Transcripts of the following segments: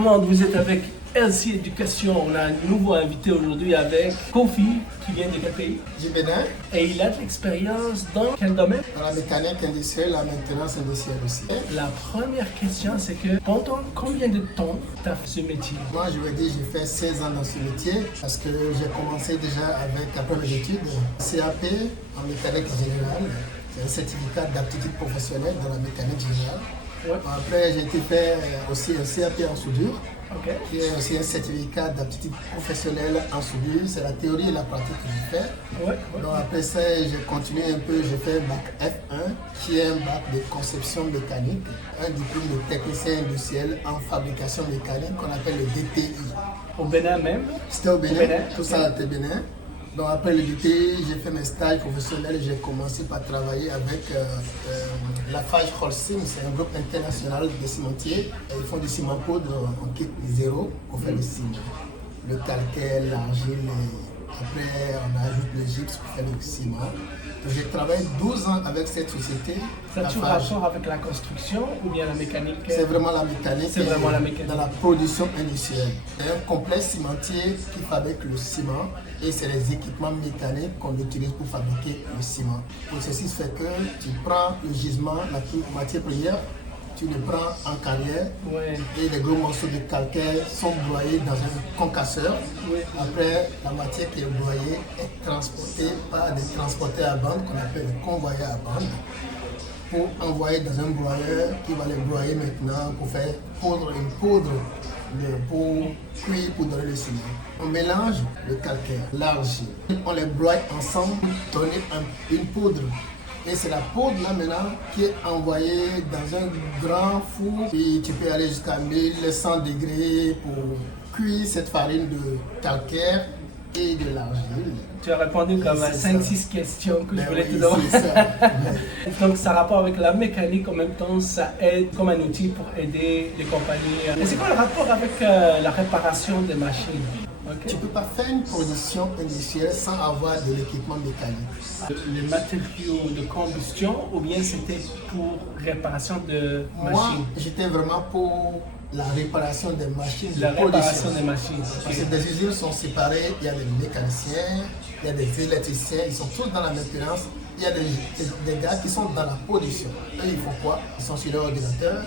tout le monde, vous êtes avec LC Éducation. On a un nouveau invité aujourd'hui avec Kofi qui vient de quel pays? Du Bénin. Et il a de l'expérience dans quel domaine? Dans la mécanique industrielle, la maintenance industrielle aussi. La première question, c'est que pendant combien de temps tu as fait ce métier? Moi, je veux dire, j'ai fait 16 ans dans ce métier parce que j'ai commencé déjà avec, après mes études, CAP en mécanique générale. C'est un certificat d'aptitude professionnelle dans la mécanique générale. Ouais. Après, j'ai été fait aussi un CAP en soudure, Ok. qui est aussi un certificat d'aptitude professionnelle en soudure. C'est la théorie et la pratique que je fais. Ouais. Donc après ça, j'ai continué un peu, j'ai fait un bac F1, qui est un bac de conception mécanique, un diplôme de technicien industriel en fabrication mécanique qu'on appelle le DTI. Au Bénin même? C'était au Bénin, Bénin, tout ça était Bénin. Donc après le DTI, j'ai fait mes stages professionnels et j'ai commencé par travailler avec Lafarge Holcim, c'est un groupe international de cimentiers. Ils font du ciment poudre en kit zéro pour faire le ciment. Le calcaire, l'argile, après on ajoute le gypse pour faire le ciment. Donc, j'ai travaillé 12 ans avec cette société. Ça a toujours Lafarge. rapport avec la construction ou bien la mécanique? C'est vraiment la mécanique. C'est vraiment la mécanique. Dans la production industrielle. C'est un complexe cimentier qui fabrique le ciment et c'est les équipements mécaniques qu'on utilise pour fabriquer le ciment. Le processus fait que tu prends le gisement, la matière première, tu le prends en carrière Ouais. et les gros morceaux de calcaire sont broyés dans un concasseur. Oui. Après, la matière qui est broyée est transportée par des transporteurs à bande qu'on appelle les convoyeurs à bande, pour envoyer dans un broyeur qui va les broyer maintenant pour faire une poudre pour cuire, pour donner le ciment. On mélange le calcaire, l'argile, on les broie ensemble pour donner une poudre. Et c'est la poudre là maintenant qui est envoyée dans un grand four. Puis tu peux aller jusqu'à 1100 degrés pour cuire cette farine de calcaire et de l'argile. Tu as répondu comme à C'est 5-6 questions que je voulais te oui, demander. c'est ça. Donc ça a rapport avec la mécanique, en même temps ça aide comme un outil pour aider les compagnies. Et c'est quoi le rapport avec la réparation des machines? Ok. Tu ne peux pas faire une production industrielle sans avoir de l'équipement mécanique. Les matériaux de combustion ou bien c'était pour réparation de Moi, machines? j'étais vraiment pour la réparation des machines de La réparation production. des machines. Parce que des usines sont séparées, il y a des mécaniciens, il y a des électriciens, ils sont tous dans la maintenance. Il y a des gars qui sont dans la production. Eux, ils font quoi? Ils sont sur leur ordinateur,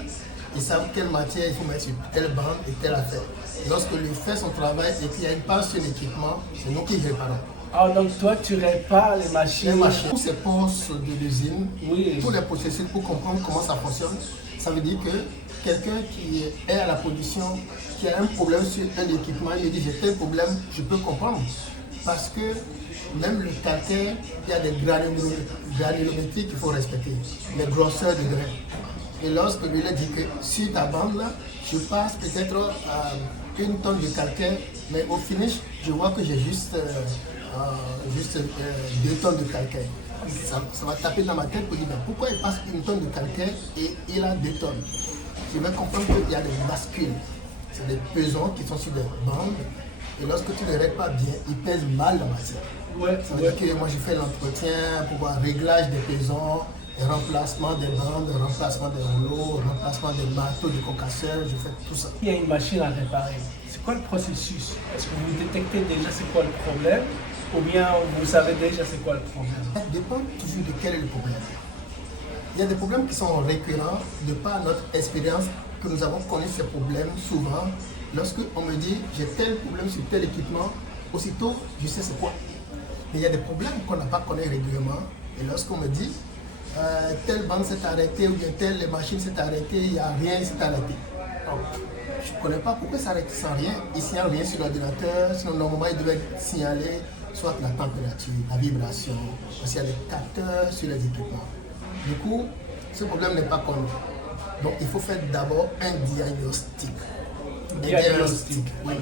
ils savent quelle matière il faut mettre sur telle bande et telle affaire. Et lorsque lui fait son travail et qu'il y a une panne sur l'équipement, c'est nous qui réparons. Ah, donc toi tu répares les machines. Les machines, tous ces postes de l'usine, Oui. tous les processus pour comprendre comment ça fonctionne, ça veut dire que quelqu'un qui est à la production, qui a un problème sur un équipement, il dit j'ai tel problème, je peux comprendre. Parce que même le calcaire, il y a des granulométries qu'il faut respecter, les grosseurs de grains. Et lorsque lui il dit que sur ta bande là, je passe peut-être à 1 tonne de calcaire, mais au finish, je vois que j'ai juste 2 tonnes de calcaire. Ça va taper dans ma tête pour dire ben, pourquoi il passe 1 tonne de calcaire et il a 2 tonnes. Je vais comprendre qu'il y a des bascules. C'est des pesants qui sont sur des bandes. Et lorsque tu ne les règles pas bien, ils pèsent mal la matière. Ouais, Ça veut dire que moi j'ai fait l'entretien pour voir réglage des pesants, remplacement des bandes, remplacement des rouleaux, remplacement des marteaux de concasseur, je fais tout ça. Il y a une machine à réparer. C'est quoi le processus? Est-ce que vous détectez déjà c'est quoi le problème ou bien vous savez déjà c'est quoi le problème? Ça dépend toujours de quel est le problème. Il y a des problèmes qui sont récurrents de par notre expérience que nous avons connu ces problèmes souvent. Lorsque on me dit j'ai tel problème sur tel équipement, aussitôt je sais c'est quoi. Mais il y a des problèmes qu'on n'a pas connu régulièrement. Et lorsqu'on me dit telle bande s'est arrêtée ou bien telle machine s'est arrêtée, il n'y a rien qui s'est arrêté. Donc, je ne connais pas pourquoi ça s'arrête sans rien. Il ne signale rien sur l'ordinateur, sinon normalement il devait signaler soit la température, la vibration, parce qu'il y a des capteurs sur les équipements. Du coup, ce problème n'est pas connu. Donc il faut faire d'abord un diagnostic. Diagnostic. Oui.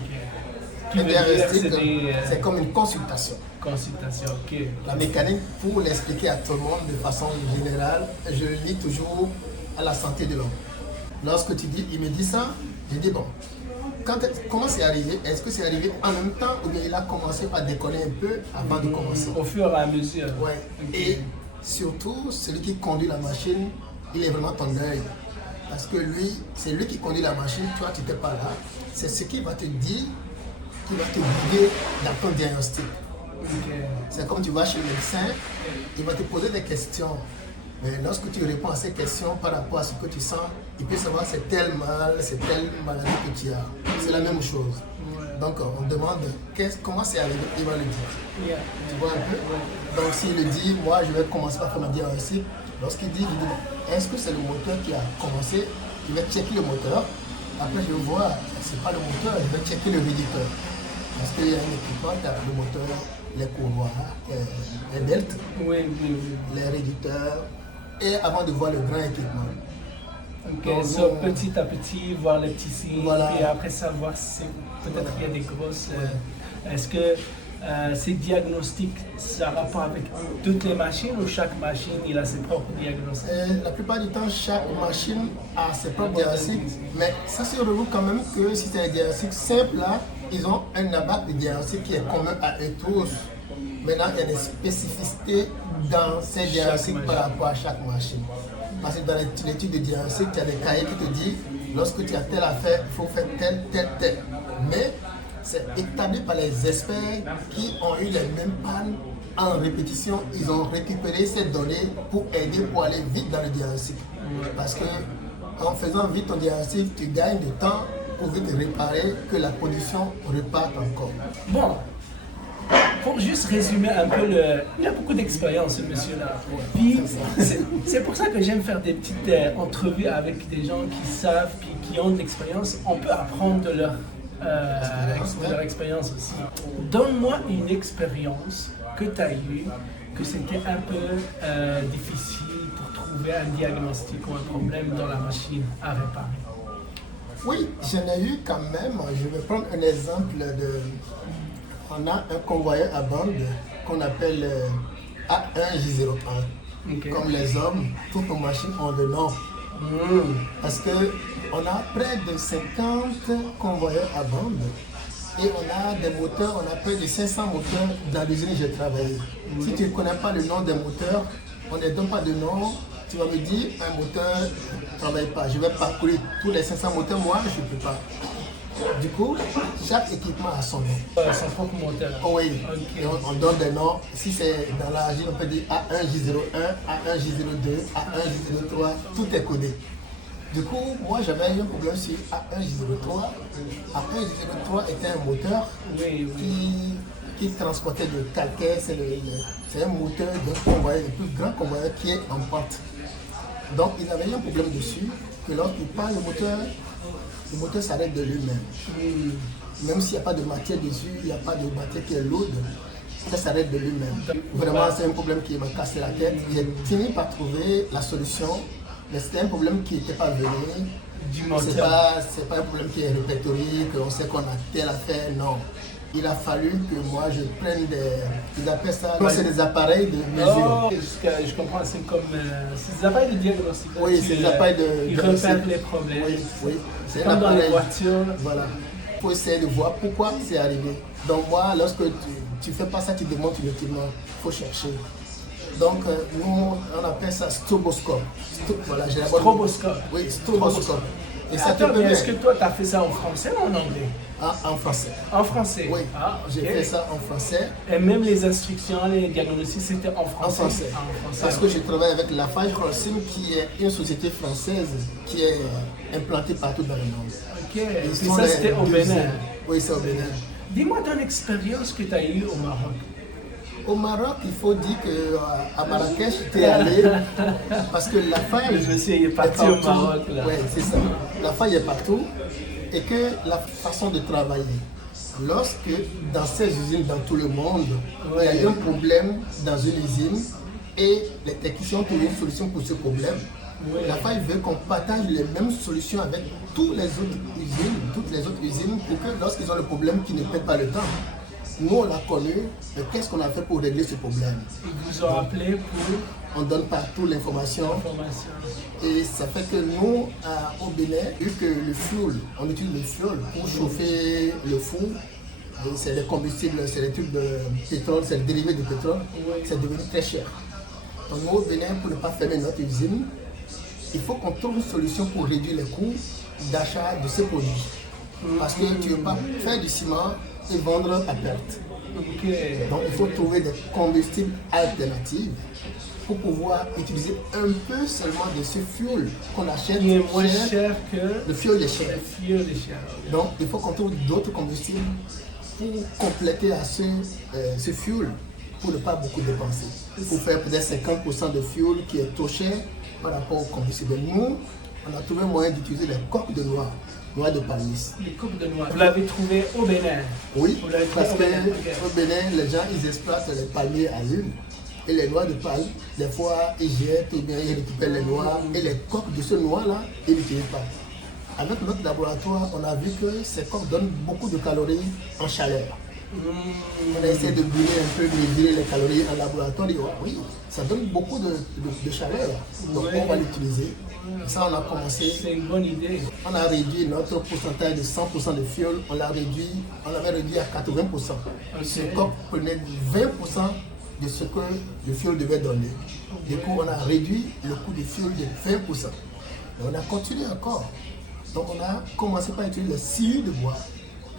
Qui Un veut dire diagnostic, c'est des c'est comme une consultation. consultations, ok. La mécanique, pour l'expliquer à tout le monde de façon générale, je le lis toujours à la santé de l'homme. Lorsque tu dis, il me dit ça, je dis bon, comment c'est arrivé? Est-ce que c'est arrivé en même temps ou bien il a commencé par déconner un peu avant de commencer? Au fur et à mesure. Ouais. Ok. Et surtout, celui qui conduit la machine, il est vraiment ton œil. Parce que lui, c'est lui qui conduit la machine, toi tu n'étais pas là. C'est ce qu'il va te dire, qui va te guider dans ton diagnostic. Okay. C'est comme tu vas chez le médecin, il va te poser des questions. Mais lorsque tu réponds à ces questions par rapport à ce que tu sens, il peut savoir c'est tel mal, c'est telle maladie que tu as. C'est la même chose. Donc on demande comment c'est arrivé, il va le dire. Tu vois un peu? Donc s'il le dit, moi je vais commencer par faire ma diagnostic. Lorsqu'il dit, est-ce que c'est le moteur qui a commencé? Je vais checker le moteur. Après je vais voir, c'est pas le moteur, je vais checker le réducteur. Parce qu'il y a un équipement, tu as le moteur, les courroies, les belts, les réducteurs, et avant de voir le grand équipement. Ok, so, petit à petit, voir les petits signes, voilà. Et après ça, voir si peut-être il y a des grosses... Est-ce que ces diagnostics, ça a rapport avec toutes les machines ou chaque machine il a ses propres diagnostics? La plupart du temps, chaque machine a ses propres diagnostics, mais ça se regroupe quand même que si c'est un diagnostic simple, là, ils ont un abat de diagnostic qui est commun à eux tous. Maintenant, il y a des spécificités dans ces diagnostics par rapport à chaque machine. Parce que dans l'étude de diagnostic, tu as des cahiers qui te disent, lorsque tu as telle affaire, il faut faire tel. Mais c'est établi par les experts qui ont eu les mêmes pannes en répétition. Ils ont récupéré ces données pour aider, pour aller vite dans le diagnostic. Parce que en faisant vite ton diagnostic, tu gagnes du temps pour vite réparer, que la production reparte encore. Bon, pour juste résumer un peu, il a beaucoup d'expérience ce monsieur-là. Puis c'est pour ça que j'aime faire des petites entrevues avec des gens qui savent, puis qui ont de l'expérience. On peut apprendre de leur expérience aussi. Donne-moi une expérience que tu as eue, que c'était un peu difficile pour trouver un diagnostic ou un problème dans la machine à réparer. Oui, j'en ai eu quand même. Je vais prendre un exemple de... On a un convoyeur à bande qu'on appelle A1J01. Okay. Comme les hommes, toutes nos machines ont le nom. Parce qu'on a près de 50 convoyeurs à bande et on a des moteurs, on a près de 500 moteurs dans l'usine où j'ai travaillé. Si tu ne connais pas le nom des moteurs, on ne donne pas de nom. Tu vas me dire, un moteur ne travaille pas. Je vais parcourir tous les 500 moteurs, moi, je ne peux pas. Du coup, chaque équipement a son nom. Son propre moteur. Oh oui, okay. On donne des noms. Si c'est dans la J, on peut dire A1J01, A1J02, A1J03, tout est codé. Du coup, moi j'avais eu un problème sur A1J03. A1J03 était un moteur qui transportait le calcaire. C'est un moteur d'un convoyeur, le plus grand convoyeur qui est en pente. Donc il avait eu un problème dessus, que lorsqu'il part le moteur s'arrête de lui-même. Même s'il n'y a pas de matière dessus, il n'y a pas de matière qui est lourde, ça s'arrête de lui-même. Vraiment, c'est un problème qui m'a cassé la tête. J'ai fini par trouver la solution, mais c'était un problème qui n'était pas venu. C'est pas un problème qui est répertorié, qu'on sait qu'on a telle affaire, non. Il a fallu que moi je prenne ils appellent ça, c'est des appareils de mesure. Oh, je comprends, c'est comme c'est des appareils de diagnostic. Oui, c'est des appareils ils repèrent les problèmes. Oui. C'est comme dans les voitures. Voilà. Il faut essayer de voir pourquoi c'est arrivé. Donc moi, lorsque tu fais pas ça, tu demandes inutilement. Il faut chercher. Donc nous, on appelle ça stroboscope. Voilà, stroboscope. Oui, stroboscope. Et ça te permet. Est-ce que toi, tu as fait ça en français ou en anglais? En français. En français? Oui, j'ai fait ça en français. Et même les instructions, les diagnostics, c'était en français? En français. Parce que je travaille avec Lafarge Holcim, qui est une société française qui est implantée partout dans le monde. Ok, et ça c'était au Bénin? Oui, c'est au Bénin. Dis-moi ton expérience que tu as eue au Maroc. Au Maroc, il faut dire qu'à Marrakech, tu es allé parce que Lafarge est parti au Maroc. Oui, c'est ça. Lafarge est partout et que la façon de travailler. Lorsque dans ces usines, dans tout le monde, il y a eu un problème dans une usine et les techniciens ont trouvé une solution pour ce problème, Lafarge veut qu'on partage les mêmes solutions avec toutes les autres usines pour que lorsqu'ils ont le problème, qu'ils ne perdent pas le temps. Nous, on l'a connu, mais qu'est-ce qu'on a fait pour régler ce problème? Ils vous ont appelé pour... On donne partout l'information. Et ça fait que nous, au Bénin, vu que le fioul, on utilise le fioul pour chauffer le four, c'est les combustibles, c'est les tubes de pétrole, c'est le dérivé du pétrole, c'est devenu très cher. Donc nous, au Bénin, pour ne pas fermer notre usine, il faut qu'on trouve une solution pour réduire les coûts d'achat de ces produits. Parce que tu ne veux pas faire du ciment et vendre à perte. Donc il faut trouver des combustibles alternatifs pour pouvoir utiliser un peu seulement de ce fuel qu'on achète qui est moins cher que le fuel des chers. le fuel des chers. Donc il faut qu'on trouve d'autres combustibles pour compléter à ce fuel pour ne pas beaucoup dépenser. Pour faire peut-être 50% de fuel qui est trop cher par rapport au combustible. Nous, on a trouvé un moyen d'utiliser les coques de noix de palmiste. Les coques de noix. Vous l'avez trouvé au Bénin? Oui, Vous l'avez trouvé parce au Bénin. qu'au Bénin, les gens ils exploitent les palmiers à l'huile. Et les noix de palme, des fois ils jettent ou bien ils récupèrent les noix. Et les coques de ce noix-là, ils n'utilisent pas. Avec notre laboratoire, on a vu que ces coques donnent beaucoup de calories en chaleur. On a essayé de brûler un peu, mesurer les calories en laboratoire. On dit, oui, ça donne beaucoup de chaleur. Donc on va l'utiliser. Ça, on a commencé. C'est une bonne idée. On a réduit notre pourcentage de 100% de fuel. On l'avait réduit à 80%. Ce coq prenait 20% de ce que le fuel devait donner. Du coup, on a réduit le coût du fuel de 20%. Et on a continué encore. Donc on a commencé par utiliser le scierie de bois.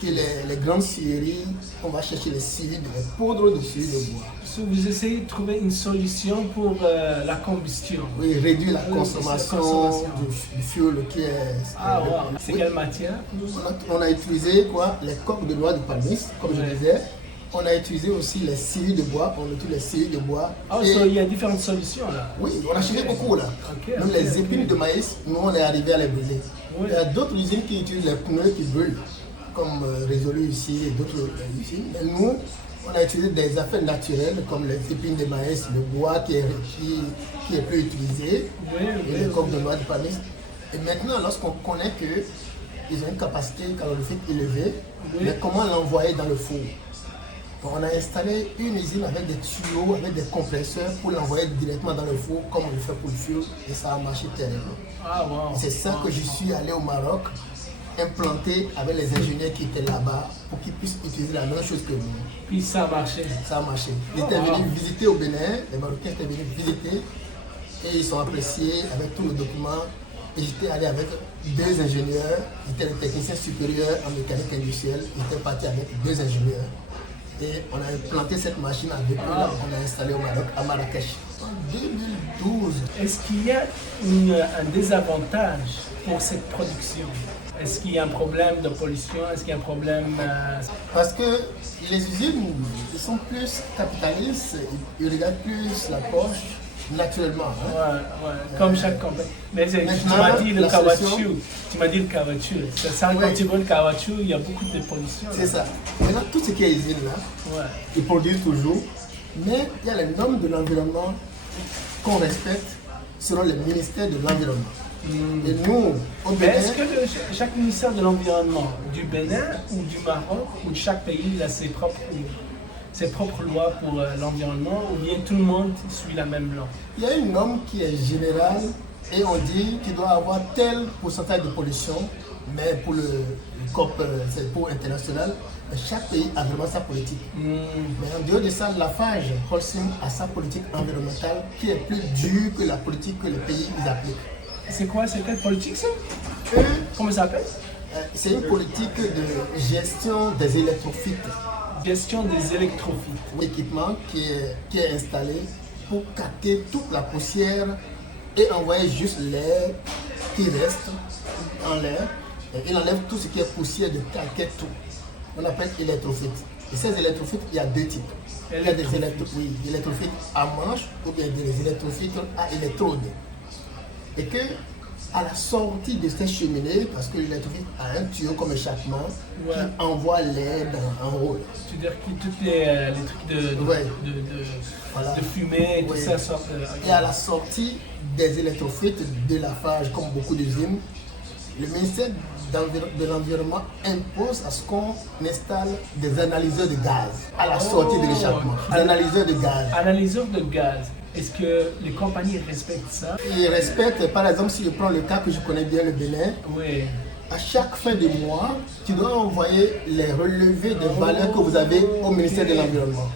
Que les grandes scieries, on va chercher les scieries, les poudres de scierie de bois. Vous essayez de trouver une solution pour la combustion. Oui, réduire la consommation du fuel qui est... C'est quelle matière? On a utilisé quoi? Les coques de noix de palmiste, comme je disais. On a utilisé aussi les scieries de bois. On utilise les scieries de bois. Il y a différentes solutions là. Oui, on a cherché beaucoup là. Même les épines de maïs, nous on est arrivé à les brûler. Il y a d'autres usines qui utilisent les pneus qui brûlent, comme Résolu ici et d'autres usines. Mais nous, on a utilisé des affaires naturelles comme les épines de maïs, le bois qui est plus utilisé, et les coques de noix de palmiste. Et maintenant, lorsqu'on connaît qu'ils ont une capacité calorifique élevée, mais comment l'envoyer dans le four? Donc, on a installé une usine avec des tuyaux, avec des compresseurs pour l'envoyer directement dans le four comme on le fait pour le fuel et ça a marché terriblement. C'est ça que je suis allé au Maroc implanter avec les ingénieurs qui étaient là-bas pour qu'ils puissent utiliser la même chose que nous. Puis ça a marché. Ça a marché. Ils étaient venus visiter au Bénin, les Marocains étaient venus visiter et ils sont appréciés avec tous les documents. Et j'étais allé avec deux ingénieurs, j'étais le technicien supérieur en mécanique industrielle, j'étais parti avec deux ingénieurs. Et on a implanté cette machine avec eux, là, on a installé au Maroc, à Marrakech. En 2012. Est-ce qu'il y a un désavantage pour cette production? Est-ce qu'il y a un problème de pollution? Est-ce qu'il y a un problème... Parce que les usines, ils sont plus capitalistes, ils regardent plus la poche naturellement. Hein? Comme chaque compagnie. Mais tu m'as dit le caoutchouc. Tu m'as dit le caoutchouc. C'est ça, quand tu vois le caoutchouc, il y a beaucoup de pollution. C'est ça. Maintenant, tout ce qui est usine là, ils produisent toujours, mais il y a les normes de l'environnement qu'on respecte selon le ministère de l'Environnement. Et nous, au Bénin... Est-ce que chaque ministère de l'Environnement, du Bénin ou du Maroc, ou de chaque pays, a ses propres lois pour l'environnement, ou bien tout le monde suit la même loi? Il y a une norme qui est générale et on dit qu'il doit avoir tel pourcentage de pollution, mais pour le COP, c'est pour international, chaque pays a vraiment sa politique. Mais en dehors de ça, la FAGE, Holcim, a sa politique environnementale qui est plus dure que la politique que les pays appliquent. C'est quoi? C'est quelle politique ça? Comment ça s'appelle? C'est une politique de gestion des électrophytes. Gestion des électrophytes. Un équipement qui est installé pour capter toute la poussière et envoyer juste l'air qui reste en l'air. Il enlève tout ce qui est poussière de calcaire, tout. On appelle électrophytes. Et ces électrophytes, il y a deux types. Il y a des électrophytes à manche ou bien des électrophytes à électrode. Et que à la sortie de cette cheminée, parce que l'électrophyte a un tuyau comme échappement qui envoie l'air en haut. Tu veux dire que tous les trucs de fumée et tout ça sortent. Et à la sortie des électrophytes de la phage, comme beaucoup d'usines, le ministère de l'Environnement impose à ce qu'on installe des analyseurs de gaz à la sortie de l'échappement. Des analyseurs de gaz. Analyseurs de gaz. Est-ce que les compagnies respectent ça? Ils respectent, par exemple, si je prends le cas que je connais bien, le Bénin, à chaque fin de mois, tu dois envoyer les relevés de valeurs que vous avez au ministère de l'Environnement.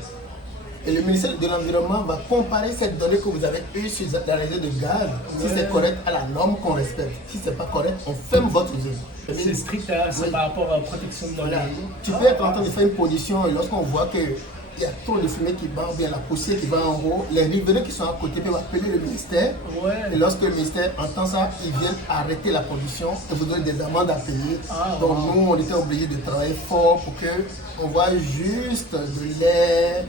Et le ministère de l'Environnement va comparer cette donnée que vous avez eue sur la réserve de gaz, si c'est correct à la norme qu'on respecte. Si c'est pas correct, on ferme votre usine. C'est strict hein, c'est par rapport à la protection de Voilà. l'eau. Tu peux être en train de faire une pollution et lorsqu'on voit qu'il y a trop de fumée qui va, ou bien la poussière qui va en haut, les riverains qui sont à côté peuvent appeler le ministère. Ouais. Et lorsque le ministère entend ça, ils viennent arrêter la production et vous donner des amendes à payer. Donc nous, on était obligés de travailler fort pour qu'on voit juste de l'air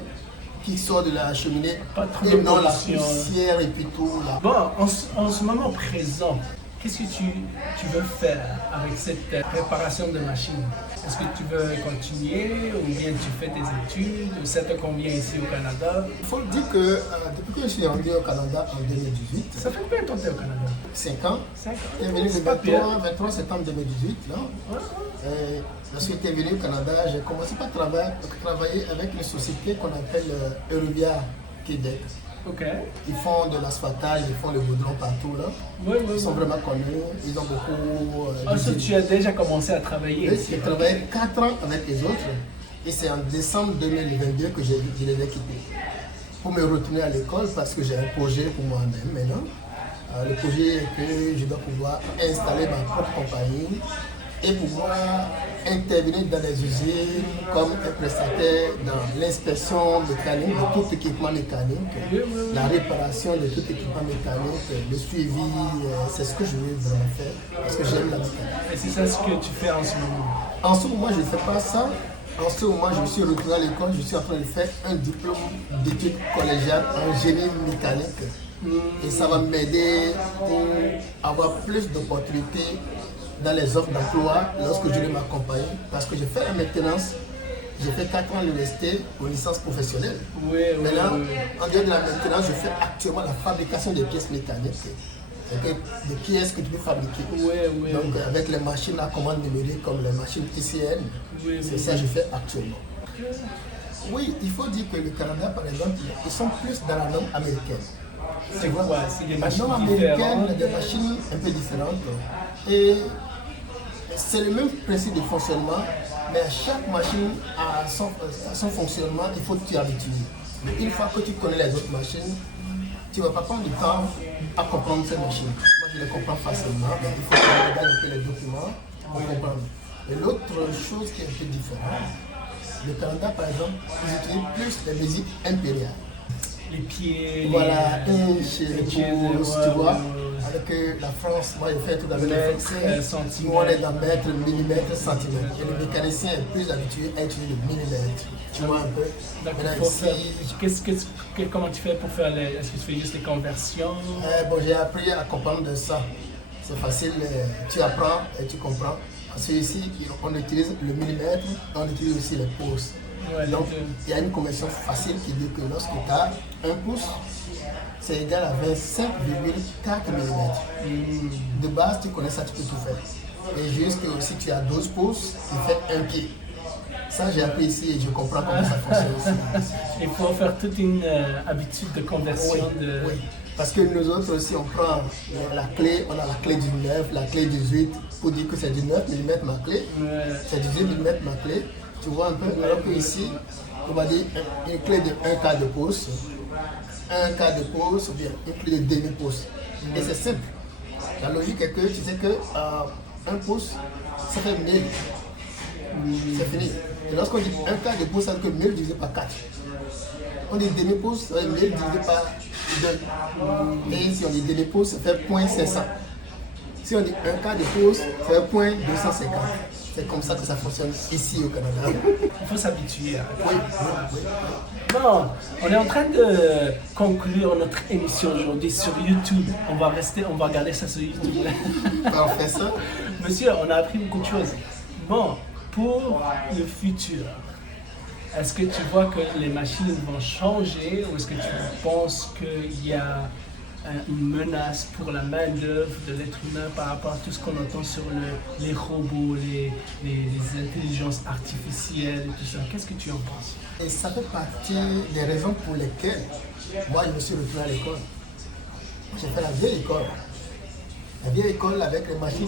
qui sort de la cheminée trop et de non la pollution. poussière et puis tout. Là. Bon, en ce moment présent, qu'est-ce que tu veux faire avec cette préparation de machine? Est-ce que tu veux continuer ou bien tu fais des études ou ça te convient ici au Canada? Il faut dire que depuis que je suis rendu au Canada en 2018, Ça fait combien de temps que tu es au Canada? 5 ans, 5 ans. je suis venu C'est le pas pire. 23 septembre 2018. Là. Lorsque j'étais venu au Canada, j'ai commencé par travailler avec une société qu'on appelle Eurovia Québec. Ok. Ils font de l'asphaltage, ils font le goudron partout là. Ils sont vraiment connus, ils ont beaucoup Ensuite, tu as déjà commencé à travailler ici. J'ai travaillé 4 ans avec les autres et c'est en décembre 2022 que je les ai quittés. Pour me retourner à l'école parce que j'ai un projet pour moi-même maintenant. Le projet est que je dois pouvoir installer ma propre compagnie et pouvoir intervenir dans les usines comme un prestataire dans l'inspection mécanique de tout équipement mécanique, la réparation de tout équipement mécanique, le suivi, c'est ce que je veux vraiment faire parce que j'aime la mécanique. Et c'est ça ce que tu fais en ce moment? En ce moment, je ne fais pas ça. En ce moment, je suis retourné à l'école, je suis en train de faire un diplôme d'études collégiales en génie mécanique. Et ça va m'aider pour avoir plus d'opportunités dans les offres d'emploi lorsque je vais m'accompagner. Parce que j'ai fait la maintenance, j'ai fait 4 ans à l'université pour licence professionnelle. Maintenant, en dehors de la maintenance, je fais actuellement la fabrication des pièces mécaniques. Des pièces que tu peux fabriquer. Donc avec les machines à commande numérique comme les machines TCN, c'est ça que je fais actuellement. Oui, il faut dire que le Canada, par exemple, ils sont plus dans la norme américaine. C'est quoi? C'est des machines la norme américaine, différentes. des machines un peu différentes. Et c'est le même principe de fonctionnement, mais chaque machine a son fonctionnement, il faut t'y habituer. Mais une fois que tu connais les autres machines, tu ne vas pas prendre du temps à comprendre ces machines. Moi, je les comprends facilement, mais il faut que je regarde un peu les documents pour comprendre. Et l'autre chose qui est un peu différente, le Canada, par exemple, ils utilisent plus les mesures impériales. Les pieds, Voilà, inch, les pouces, tu vois. ouais. Avec la France, moi j'ai fait tout avec les Mètre, Français. centimètre. Nous on est dans mètre, millimètre, centimètre. Et le mécanicien est plus habitué à utiliser le millimètre. Tu vois un peu. Donc, Maintenant, il faut ici, faire, comment tu fais pour faire les. Est-ce que tu fais juste les conversions? bon, j'ai appris à comprendre de ça. C'est facile, tu apprends et tu comprends. Parce qu'ici, on utilise le millimètre, on utilise aussi les pouces. Donc, il y a une conversion facile qui dit que lorsque tu as 1 pouce, c'est égal à 25,4 mm. De base, tu connais ça, tu peux tout faire. Et juste que si tu as 12 pouces, il fait 1 pied. Ça, j'ai appris ici et je comprends comment ça fonctionne aussi. Il faut faire toute une habitude de conversion. Oui. Parce que nous autres aussi, on prend la clé, on a la clé du 9, la clé 18, pour dire que c'est du 9 mm ma clé, c'est du 18 mm ma clé. Tu vois un peu, alors qu'ici, on va dire une clé de 1 quart de pouce, 1 quart de pouce ou bien une clé de demi-pouce. Et c'est simple. La logique est que tu sais que 1 pouce, ça fait 1000. C'est fini. Et lorsqu'on dit 1 quart de pouce, ça veut dire que 1000 divisé par 4. On dit demi-pouce, ça veut dire 1000 divisé par 2. Et si on dit demi-pouce, ça fait 0.500. Si on dit 1 quart de pouce, ça fait 0.250. C'est comme ça que ça fonctionne ici au Canada. Il faut s'habituer. Oui. Bon, on est en train de conclure notre émission aujourd'hui sur YouTube. On va regarder ça sur YouTube. On fait ça. Monsieur, on a appris beaucoup de choses. Bon, pour le futur, est-ce que tu vois que les machines vont changer ou est-ce que tu penses qu'il y a une menace pour la main-d'œuvre de l'être humain par rapport à tout ce qu'on entend sur les robots, les intelligences artificielles et tout ça? Qu'est-ce que tu en penses? Et ça fait partie des raisons pour lesquelles moi je me suis retourné à l'école. J'ai fait la vieille école. La vieille école avec les machines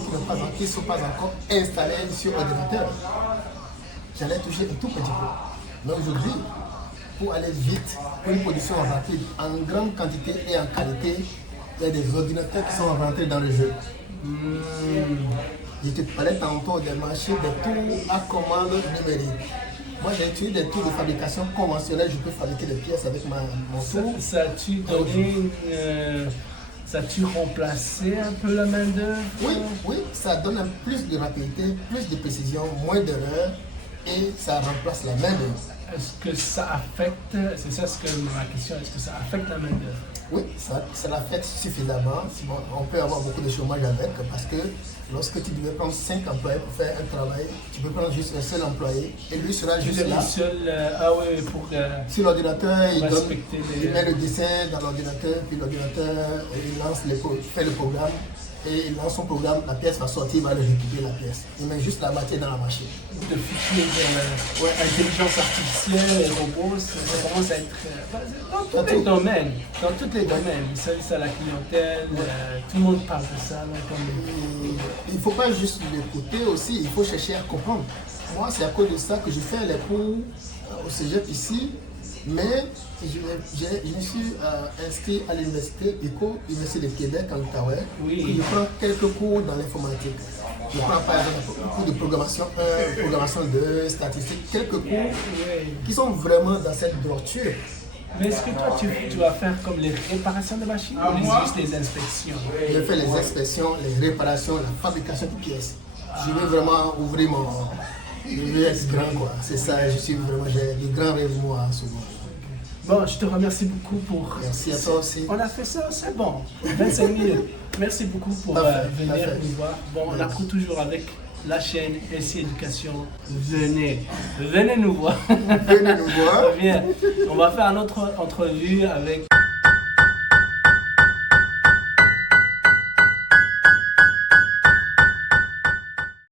qui ne sont pas encore installées sur ordinateur. J'allais toucher un tout petit peu. Mais aujourd'hui, pour aller vite, pour une production rapide, en grande quantité et en qualité, il y a des ordinateurs qui sont rentrés dans le jeu. Je te parlais tantôt des machines, des tours à commande numérique. Moi, j'ai utilisé des tours de fabrication conventionnels. Je peux fabriquer des pièces avec mon tour. Ça a-tu donné ça a-tu remplacé un peu la main-d'œuvre? Oui, ça donne plus de rapidité, plus de précision, moins d'erreurs et ça remplace la main-d'œuvre. Est-ce que ça affecte, c'est ça ce que ma question, est-ce que ça affecte la main-d'œuvre? Oui, ça l'affecte suffisamment. Sinon, on peut avoir beaucoup de chômage avec parce que lorsque tu devais prendre 5 employés pour faire un travail, tu peux prendre juste un seul employé et lui sera juste là. Ah oui, pour sur l'ordinateur, il met le dessin dans l'ordinateur, puis l'ordinateur fait le programme et il lance son programme, la pièce va sortir, il va le récupérer la pièce. Il met juste la matière dans la machine. De futures intelligence artificielle et robots, ça commence à être dans tous les domaines. Dans tous les domaines, le service à la clientèle, tout le monde parle de ça. Il ne faut pas juste l'écouter aussi, il faut chercher à comprendre. Moi, c'est à cause de ça que je fais les cours au cégep ici, mais je me suis inscrit à l'université ECO, Université de Québec en Outaouais. Oui. Je prends quelques cours dans l'informatique. Je prends par exemple un cours de programmation 1, programmation 2, statistiques, quelques cours qui sont vraiment dans cette droiture. Mais est-ce que toi, tu vas faire comme les réparations de machines ou juste les inspections? Je fais les inspections, les réparations, la fabrication de pièces. Je veux vraiment ouvrir mon... Je veux être grand, quoi. C'est ça, j'ai des grands rêves, moi, souvent. Bon, je te remercie beaucoup pour... Merci à toi aussi. On a fait ça, c'est bon. 25 minutes. Merci beaucoup pour venir nous voir. Bon, on apprend toujours avec la chaîne SI Éducation. Venez nous voir. Venez nous voir. Bien. On va faire une autre entrevue avec